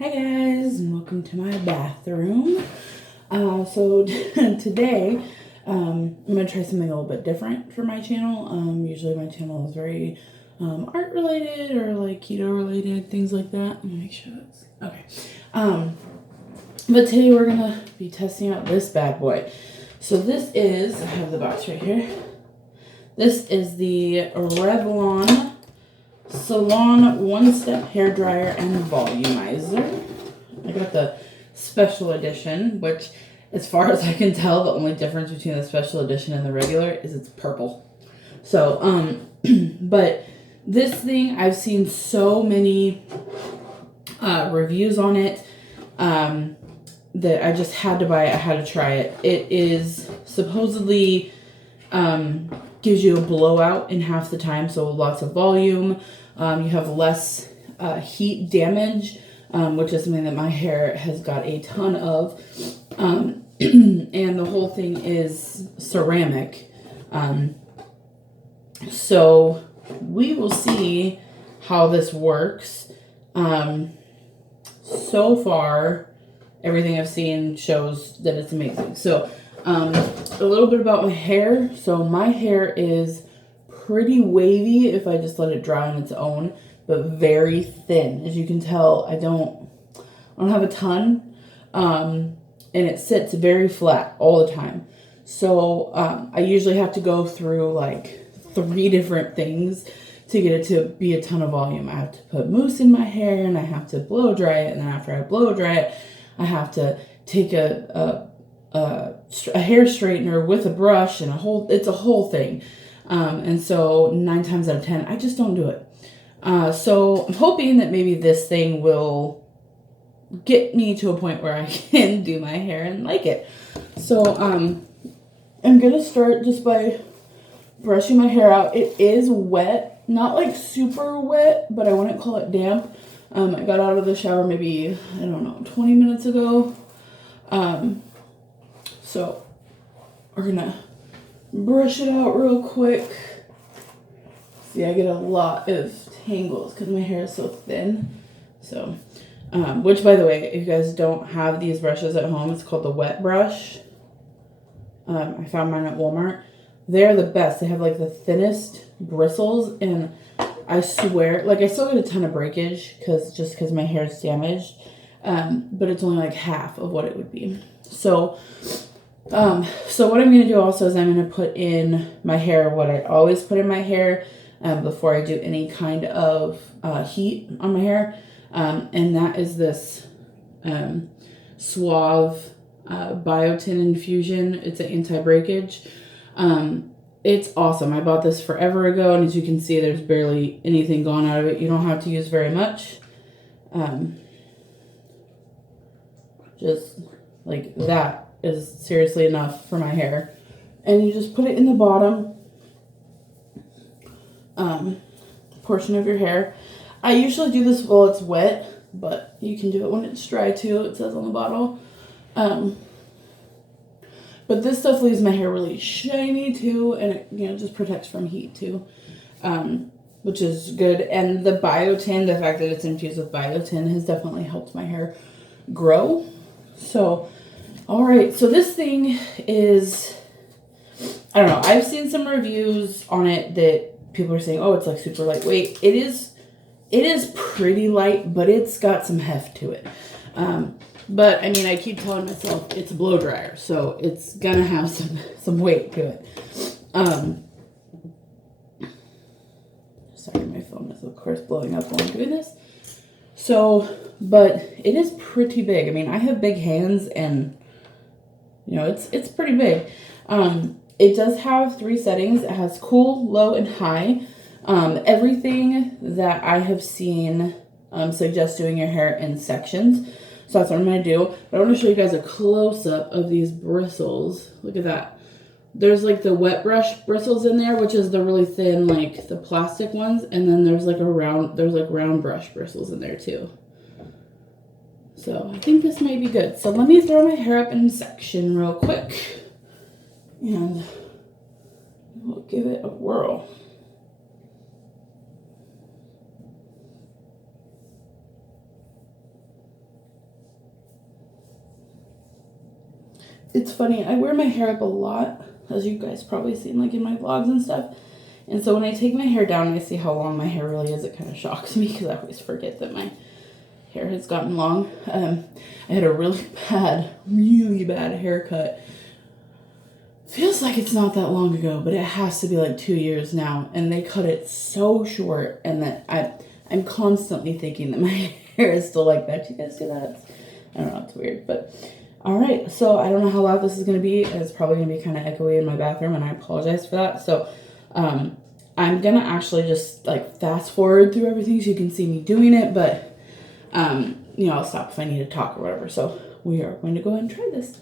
Hi guys, and welcome to my bathroom. So today, I'm going to try something a little bit different for my channel. Usually my channel is very art related or like keto related, things like that. Let me make sure that's okay. But today we're going to be testing out this bad boy. So this is, I have the box right here. This is the Revlon Salon One-Step Hair Dryer and Volumizer. I got the special edition, which as far as I can tell, the only difference between the special edition and the regular is it's purple. So, but this thing, I've seen so many reviews on it that I just had to buy it. I had to try it. It is supposedly gives you a blowout in half the time, so lots of volume. You have less heat damage, which is something that my hair has got a ton of. And the whole thing is ceramic. So we will see how this works. So far, everything I've seen shows that it's amazing. So a little bit about my hair. So my hair is pretty wavy if I just let it dry on its own, but very thin. As you can tell, I don't have a ton, and it sits very flat all the time. So I usually have to go through like 3 different things to get it to be a ton of volume. I have to put mousse in my hair, and I have to blow dry it, and then after I blow dry it, I have to take a hair straightener with a brush and it's a whole thing. And so 9 times out of 10, I just don't do it. So I'm hoping that maybe this thing will get me to a point where I can do my hair and like it. So, I'm going to start just by brushing my hair out. It is wet, not like super wet, but I wouldn't call it damp. I got out of the shower maybe, 20 minutes ago. So we're gonna brush it out real quick. See, I get a lot of tangles because my hair is so thin. So, which by the way, if you guys don't have these brushes at home, it's called the wet brush. I found mine at Walmart. They're the best. They have like the thinnest bristles, and I swear, like I still get a ton of breakage because my hair is damaged. But it's only like half of what it would be. So what I'm going to do also is I'm going to put in my hair what I always put in my hair before I do any kind of heat on my hair. And that is this Suave biotin infusion. It's an anti-breakage. It's awesome. I bought this forever ago, and as you can see, there's barely anything gone out of it. You don't have to use very much. Just like that is seriously enough for my hair. And you just put it in the bottom portion of your hair. I usually do this while it's wet, but you can do it when it's dry too, it says on the bottle. But this stuff leaves my hair really shiny too, and it just protects from heat too, which is good. And the biotin, the fact that it's infused with biotin, has definitely helped my hair grow. So, all right, so this thing is, I don't know, I've seen some reviews on it that people are saying, oh, it's like super lightweight. It is pretty light, but it's got some heft to it. But I mean, I keep telling myself it's a blow dryer, so it's gonna have some weight to it. Sorry, my phone is of course blowing up while I'm doing this. So, but it is pretty big. I mean, I have big hands, and it's pretty big. It does have 3 settings. It has cool, low, and high. Everything that I have seen suggests doing your hair in sections. So that's what I'm going to do. But I want to show you guys a close-up of these bristles. Look at that. There's like the wet brush bristles in there, which is the really thin, like the plastic ones. And then there's like round brush bristles in there too. So I think this might be good. So let me throw my hair up in section real quick. And we'll give it a whirl. it's funny. I wear my hair up a lot, as you guys probably seen like in my vlogs and stuff. And so when I take my hair down and I see how long my hair really is, it kind of shocks me because I always forget that my hair has gotten long. I had a really bad haircut. Feels like it's not that long ago, but it has to be like 2 years now. And they cut it so short, and that I'm constantly thinking that my hair is still like that. Do you guys do that? I don't know, it's weird, but all right. So I don't know how loud this is going to be. It's probably going to be kind of echoey in my bathroom, and I apologize for that. So I'm going to actually just like fast forward through everything so you can see me doing it, but you know, I'll stop if I need to talk or whatever. So we are going to go ahead and try this.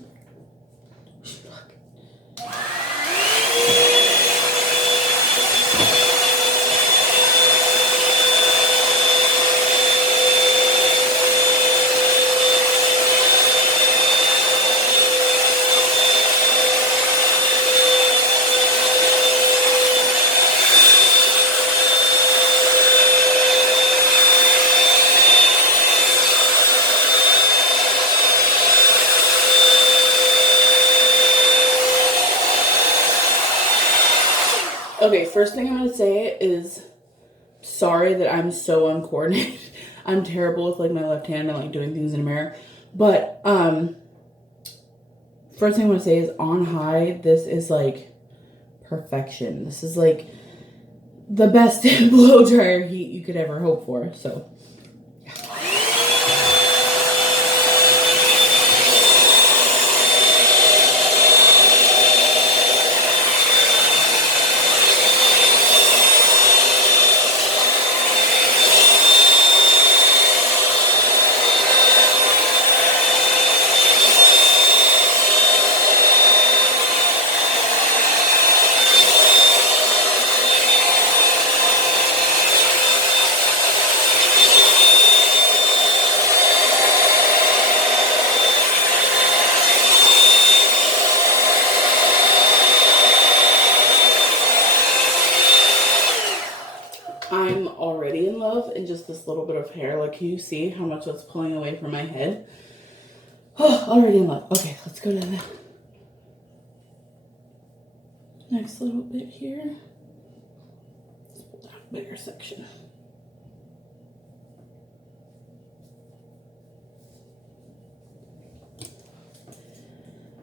Okay, first thing I'm going to say is sorry that I'm so uncoordinated. I'm terrible with like my left hand and like doing things in a mirror. But first thing I want to say is on high, this is like perfection. This is like the best blow dryer heat you could ever hope for. So I'm already in love in just this little bit of hair. Like, can you see how much that's pulling away from my head? Oh, already in love. Okay, let's go to the next little bit here. Let's pull down a bigger section.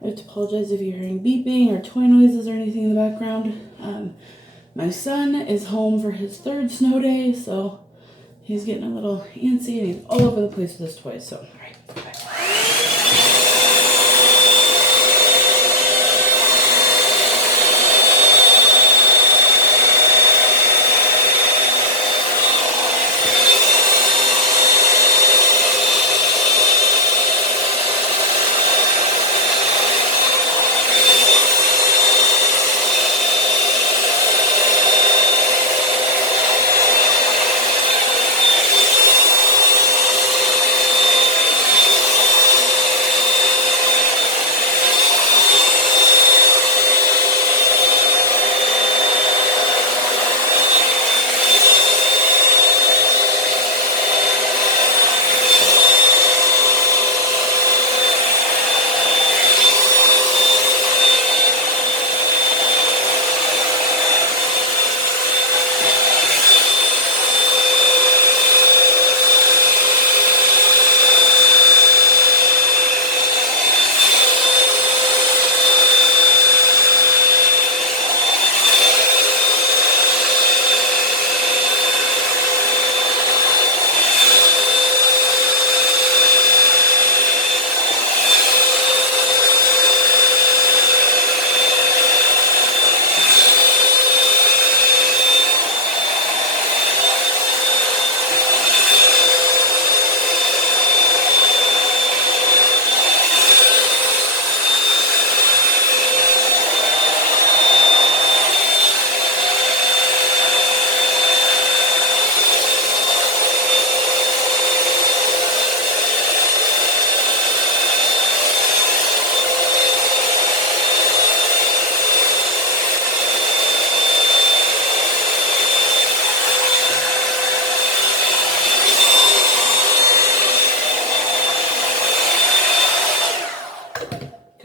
I have to apologize if you're hearing beeping or toy noises or anything in the background. My son is home for his 3rd snow day, so he's getting a little antsy and he's all over the place with his toys. So, all right.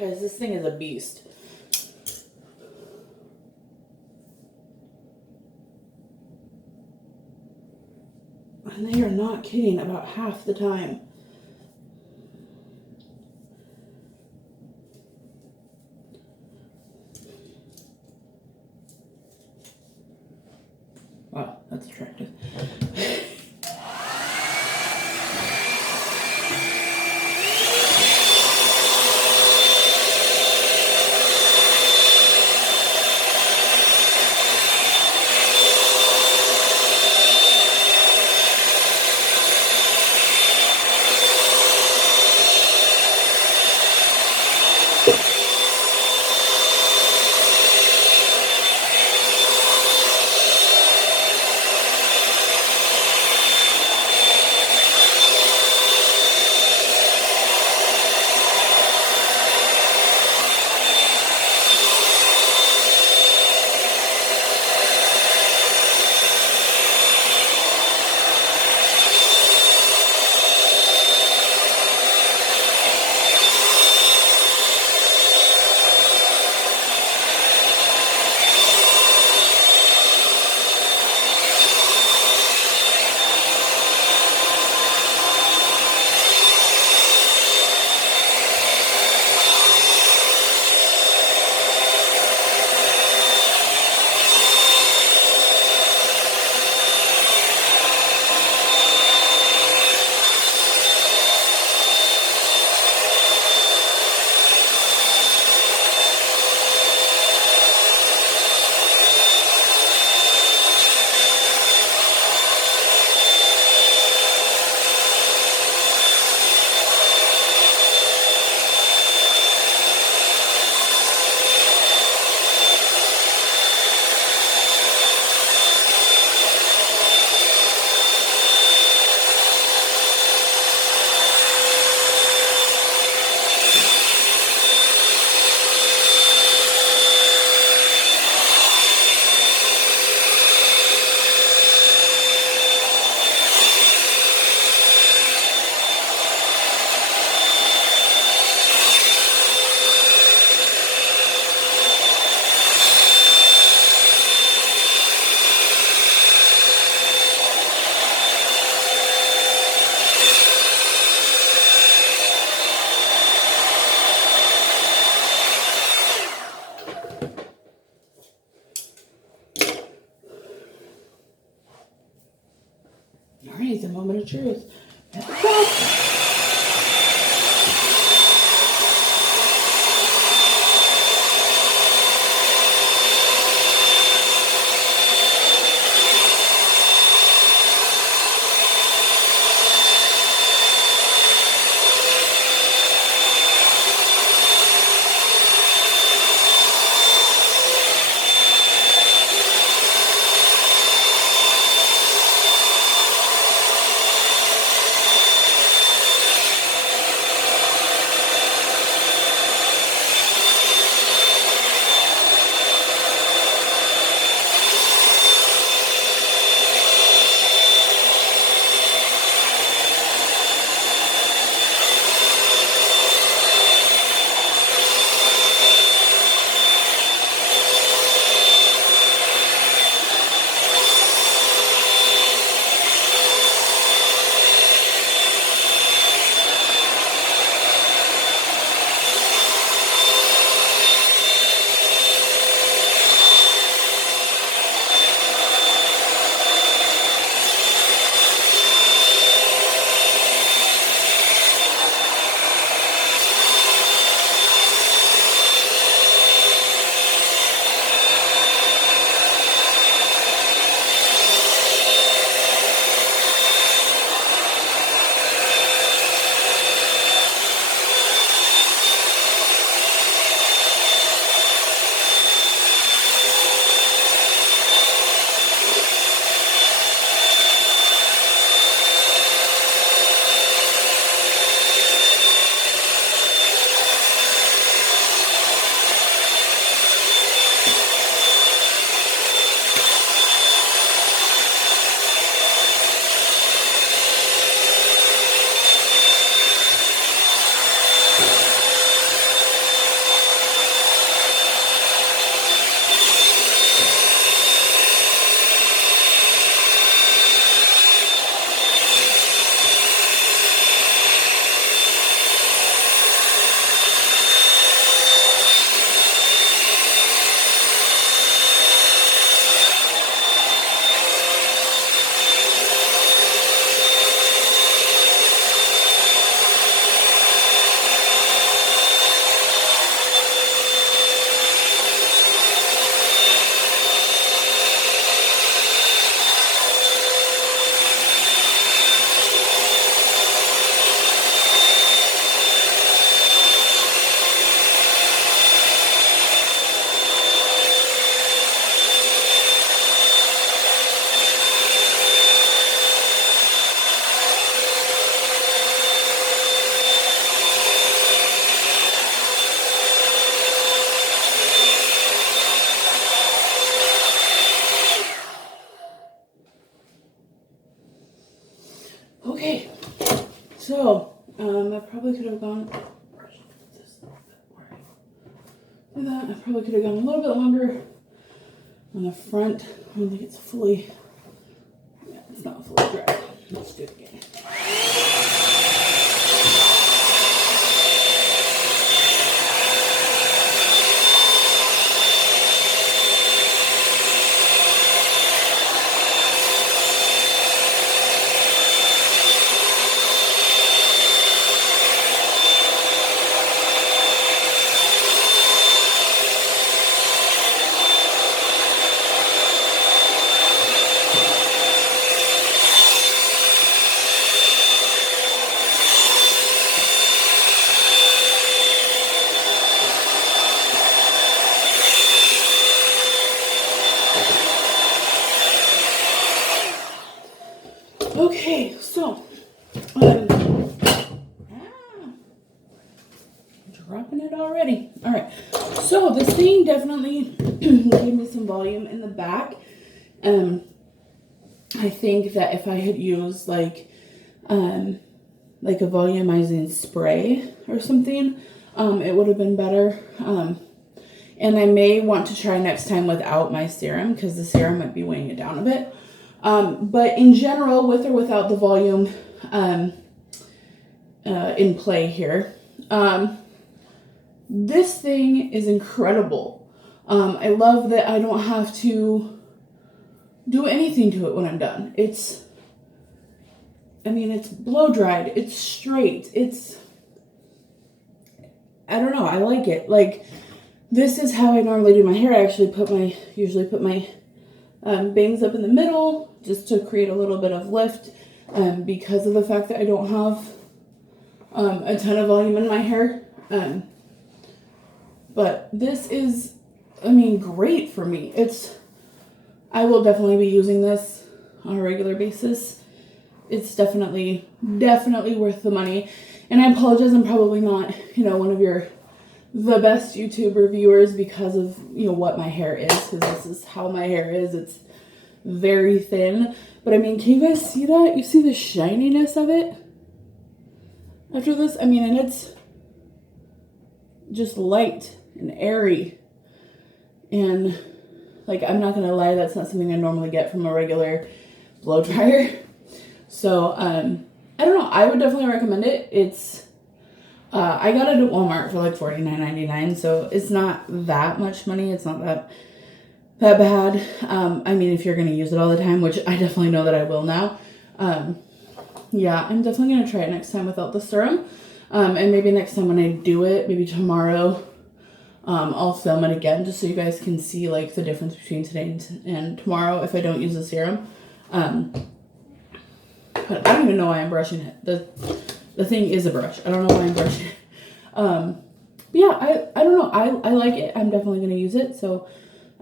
Guys, this thing is a beast. And they are not kidding about half the time. Wow, that's attractive. All right, the moment of truth. So, I probably could have gone, I probably could have gone a little bit longer on the front. I don't think it's fully, yeah, it's not fully dry. Let's do it again. Okay, so dropping it already. All right, so this thing definitely gave me some volume in the back. I think that if I had used like a volumizing spray or something, it would have been better. And I may want to try next time without my serum because the serum might be weighing it down a bit. But in general, with or without the volume in play here, this thing is incredible. I love that I don't have to do anything to it when I'm done. It's blow dried. It's straight. I don't know. I like it. Like, this is how I normally do my hair. I actually usually put my bangs up in the middle just to create a little bit of lift because of the fact that I don't have a ton of volume in my hair. But this is, great for me. I will definitely be using this on a regular basis. It's definitely worth the money. And I apologize, I'm probably not, one of the best YouTube reviewers because of, what my hair is, because this is how my hair is. It's very thin. But can you guys see that? You see the shininess of it after this? And it's just light and airy. And I'm not gonna lie, that's not something I normally get from a regular blow dryer. So I don't know, I would definitely recommend it. It's I got it at Walmart for like $49.99, so it's not that much money. It's not that bad. If you're gonna use it all the time, which I definitely know that I will now. Yeah, I'm definitely gonna try it next time without the serum. And maybe next time when I do it, maybe tomorrow, I'll film it again just so you guys can see like the difference between today and tomorrow if I don't use the serum. But I don't even know why I'm brushing it. The thing is a brush. I don't know why I'm brushing it. But yeah, I don't know. I like it. I'm definitely going to use it. So,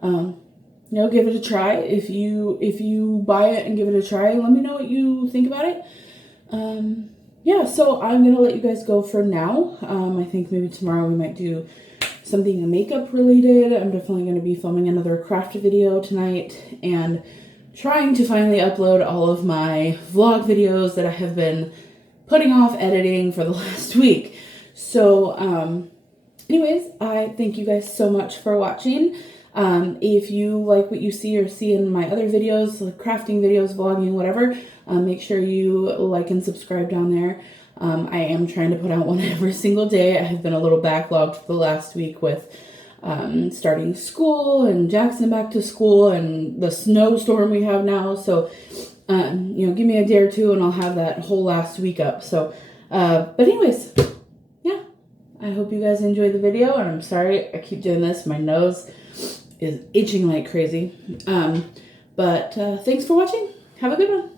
give it a try. If you buy it and give it a try, let me know what you think about it. Yeah, so I'm going to let you guys go for now. I think maybe tomorrow we might do something makeup related. I'm definitely going to be filming another craft video tonight and trying to finally upload all of my vlog videos that I have been putting off editing for the last week. So, anyways, I thank you guys so much for watching. If you like what you see or see in my other videos, like crafting videos, vlogging, whatever, make sure you like and subscribe down there. I am trying to put out one every single day. I have been a little backlogged for the last week with starting school and Jackson back to school and the snowstorm we have now. So, give me a day or two and I'll have that whole last week up. So, but anyways, yeah, I hope you guys enjoyed the video, and I'm sorry I keep doing this. My nose is itching like crazy. But thanks for watching. Have a good one.